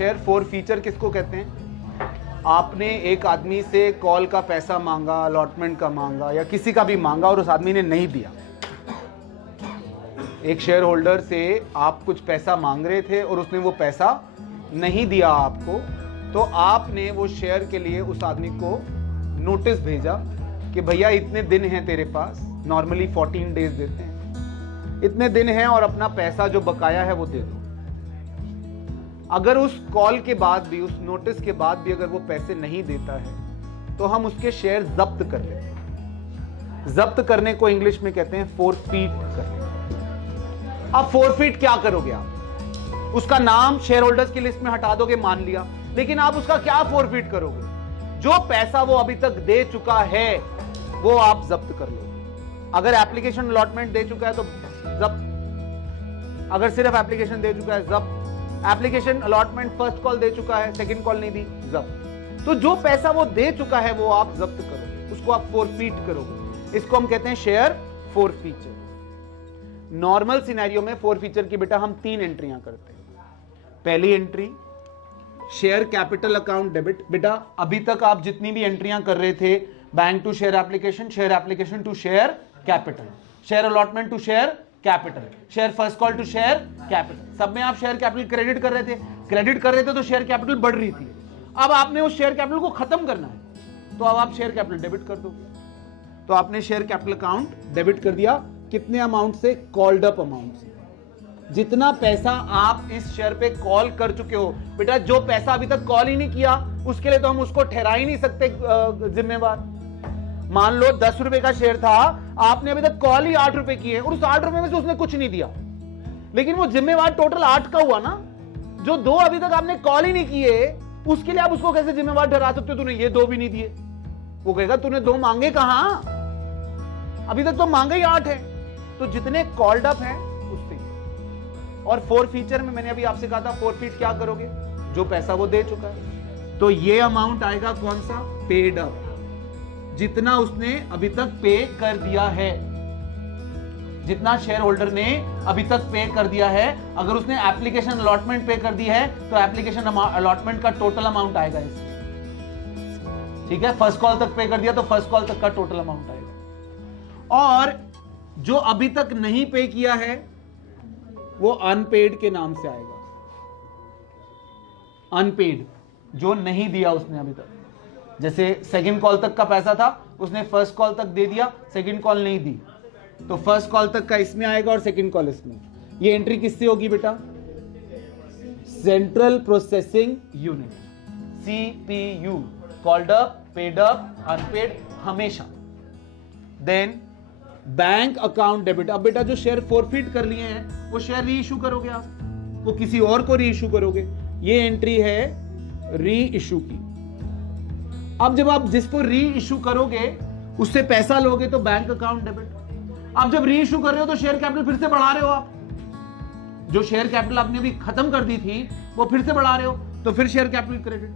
Share for feature किसको कहते हैं? आपने एक आदमी से कॉल का पैसा मांगा, अलॉटमेंट का मांगा या किसी का भी मांगा और उस आदमी ने नहीं दिया। एक शेयर होल्डर से आप कुछ पैसा मांग रहे थे और उसने वो पैसा नहीं दिया आपको, तो आपने वो शेयर के लिए उस आदमी को नोटिस भेजा कि भैया इतने दिन हैं तेरे पास, नॉर्मली 14 डेज देते हैं, इतने दिन हैं और अपना पैसा जो बकाया है वो दे दो। अगर उस कॉल के बाद भी, उस नोटिस के बाद भी अगर वो पैसे नहीं देता है तो हम उसके शेयर जब्त कर लेते हैं। जब्त करने को इंग्लिश में कहते हैं फोरफीट करना। अब फोरफीट क्या करोगे आप? उसका नाम शेयर होल्डर्स की लिस्ट में हटा दोगे, मान लिया, लेकिन आप उसका क्या फोरफीट करोगे? जो पैसा वो अभी तक दे चुका है वो आप जब्त कर लो। अगर एप्लीकेशन अलॉटमेंट दे चुका है तो जब्त, अगर सिर्फ एप्लीकेशन दे चुका है जब्त, एप्लीकेशन अलॉटमेंट फर्स्ट कॉल दे चुका है, सेकंड कॉल नहीं दी, जब्त। तो जो पैसा वो दे चुका है वो आप जब्त करोगे, उसको आप फोरफीट करोगे। इसको हम कहते हैं शेयर फोरफीचर। नॉर्मल सिनेरियो में फोरफीचर की बेटा हम 3 एंट्रियां करते हैं। पहली entry share capital account debit. बेटा अभी तक आप जितनी भी एंट्रियां कर रहे थे, bank to share application to share capital, share allotment to share capital, share first call to share capital, सब में आप शेयर कैपिटल क्रेडिट कर रहे थे तो शेयर कैपिटल बढ़ रही थी। अब आपने उस शेयर कैपिटल को खत्म करना है तो अब आप शेयर कैपिटल डेबिट कर दो। तो आपने शेयर कैपिटल अकाउंट डेबिट कर दिया। कितने अमाउंट से? कॉल्ड अप अमाउंट से। जितना पैसा आप इस शेयर पे कॉल कर चुके हो। बेटा जो पैसा अभी तक कॉल ही नहीं किया उसके लिए तो हम उसको ठहरा ही नहीं सकते जिम्मेवार। मान लो 10 रुपए का शेयर था, आपने अभी तक कॉल ही 8 रुपए किए और उस 8 रुपए में से उसने कुछ नहीं दिया, लेकिन वो जिम्मेवार टोटल 8 का हुआ ना। जो 2 अभी तक आपने कॉल ही नहीं किए उसके लिए आप उसको कैसे जिम्मेवार ठहरा सकते हो? तूने ये 2 भी नहीं दिए। वो कहेगा तूने 2 मांगे कहां, अभी तक तो मांगे ही 8 है। तो जितने कॉल्ड अप हैं उससे। और फोर फीचर में मैंने अभी आपसे कहा था फोरफीट क्या करोगे? जो पैसा वो दे चुका है। तो ये अमाउंट आएगा कौन सा? पेड अप, जितना उसने अभी तक पे कर दिया है, जितना शेयर होल्डर ने अभी तक पे कर दिया है। अगर उसने एप्लीकेशन अलॉटमेंट पे कर दी है तो एप्लीकेशन अलॉटमेंट का टोटल अमाउंट आएगा इसमें। ठीक है, फर्स्ट कॉल तक पे कर दिया तो फर्स्ट कॉल तक का टोटल अमाउंट आएगा। और जो अभी तक नहीं पे किया है वो अनपेड के नाम से आएगा। अनपेड, जो नहीं दिया उसने अभी तक। जैसे सेकंड कॉल तक का पैसा था, उसने फर्स्ट कॉल तक दे दिया, सेकंड कॉल नहीं दी, तो फर्स्ट कॉल तक का इसमें आएगा और सेकंड कॉल इसमें। ये एंट्री किससे होगी बेटा? Central processing unit, CPU. Called up, paid up, unpaid हमेशा। Then bank account debit. अब बेटा जो शेयर फोरफीट कर लिए हैं वो शेयर री इशू करोगे आप, वो किसी और को री इशू करोगे। ये एंट्री है री इशू की। अब जब आप जिसको री इशू करोगे उससे पैसा लोगे तो बैंक अकाउंट डेबिट। अब जब री इशू कर रहे हो तो शेयर कैपिटल फिर से बढ़ा रहे हो आप। जो शेयर कैपिटल आपने अभी खत्म कर दी थी वो फिर से बढ़ा रहे हो तो फिर शेयर कैपिटल क्रेडिट।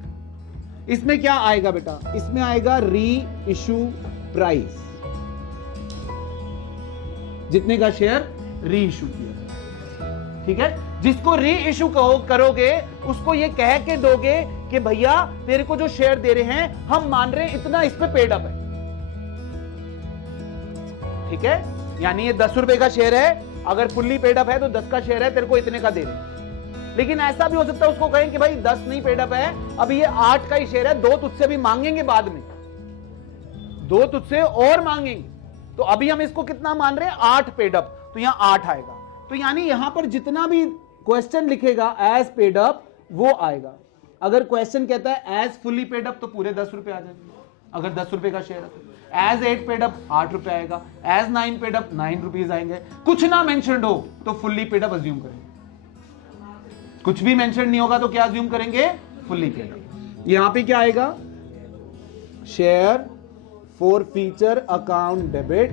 इसमें क्या आएगा बेटा? इसमें आएगा री इशू प्राइस, जितने का शेयर री इशू किया। ठीक है, जिसको री इशू करोगे उसको ये कह के दोगे कि भैया तेरे को जो शेयर दे रहे हैं हम मान रहे हैं इतना इस पे पेड अप है। ठीक है, यानी ये 10 रुपए का शेयर है, अगर फुल्ली पेड अप है तो 10 का शेयर है, तेरे को इतने का दे रहे हैं। लेकिन ऐसा भी हो सकता है उसको कहें कि भाई 10 नहीं पेड अप है, अभी ये 8 का ही शेयर है, 2 तुझसे भी मांगेंगे बाद में, 2 तुझसे और मांगेंगे, तो अभी हम इसको कितना मान रहे हैं? 8 पेड अप, तो यहां 8 आएगा। तो यानी यहां पर जितना भी क्वेश्चन लिखेगा एज पेड अप वो आएगा। अगर क्वेश्चन कहता है एज फुल्ली पेड अप तो पूरे 10 रुपए आ जाएंगे, अगर 10 रुपए का शेयर है। एज 8 पेड अप 8 रुपए आएगा, एज 9 पेड अप 9 रुपीज आएंगे। कुछ ना मेंशन्ड हो तो फुल्ली पेड अप अज्यूम करेंगे, कुछ भी मेंशन नहीं होगा तो क्या अज्यूम करेंगे? Fully paid up. यहां पे क्या आएगा? Share for feature account debit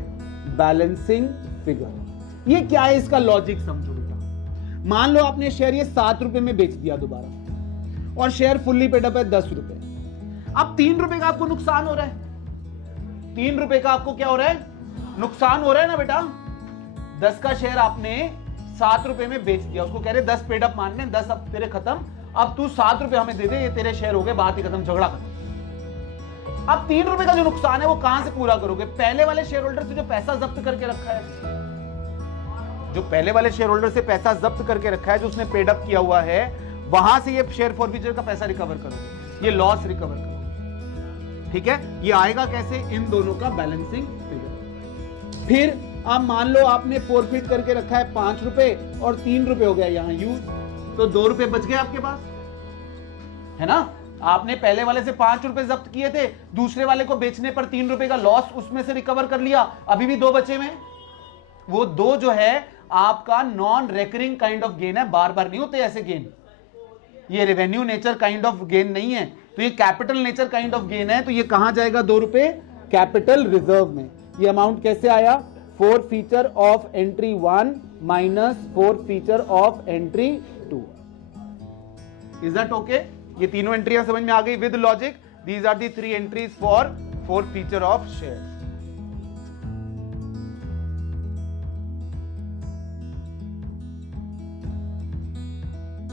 balancing figure. ये क्या है? इसका लॉजिक समझो बेटा। मान लो आपने शेयर ये 7 रुपए में बेच दिया दोबारा, और शेयर फुल्ली पेड अप है 10 रुपए। अब 3 रुपए का आपको नुकसान हो रहा है, 3 रुपए का आपको क्या हो रहा है? नुकसान हो रहा है ना बेटा। 10 का शेयर आपने 7 रुपए में बेच दिया, उसको कह रहे 10 पेड अप मान रहे, 10 अब तेरे खत्म, अब तू 7 रुपए हमें दे दे, ये तेरे शेयर हो गए, बात ही खत्म, झगड़ा खत्म। अब 3 रुपए का जो नुकसान है वो कहां से पूरा करोगे? पहले वाले शेयर होल्डर से जो पैसा जब्त करके रखा है, जो पहले वाले शेयर होल्डर से पैसा जब्त करके रखा है, जो उसने पेड अप किया हुआ है, वहां से ये शेयर फॉरफीचर का पैसा रिकवर करोगे, ये लॉस रिकवर करोगे। ठीक है, ये आएगा कैसे? इन दोनों का बैलेंसिंग फिगर। फिर आप मान लो आपने फॉरफिट करके रखा है 5 रुपए और 3 रुपए हो गया यहां यूज, तो 2 रुपए बच गए आपके पास, है ना? आपने पहले वाले से 5 रुपए जब्त किए थे, दूसरे वाले को बेचने पर 3 रुपए का लॉस उसमें से रिकवर कर लिया, अभी भी 2 बचे में। वो 2 जो है आपका non recurring kind of gain है, बार बार नहीं होते ऐसे गेन, ये revenue nature kind of gain नहीं है, तो ये capital nature kind of gain है। तो ये कहां जाएगा? 2 रुपए कैपिटल रिजर्व में। ये अमाउंट कैसे आया? Forfeiture of entry 1 minus forfeiture of entry 2। Is that okay? ये तीनों एंट्रियां समझ में आ गई with logic. These are the 3 entries for forfeiture of share.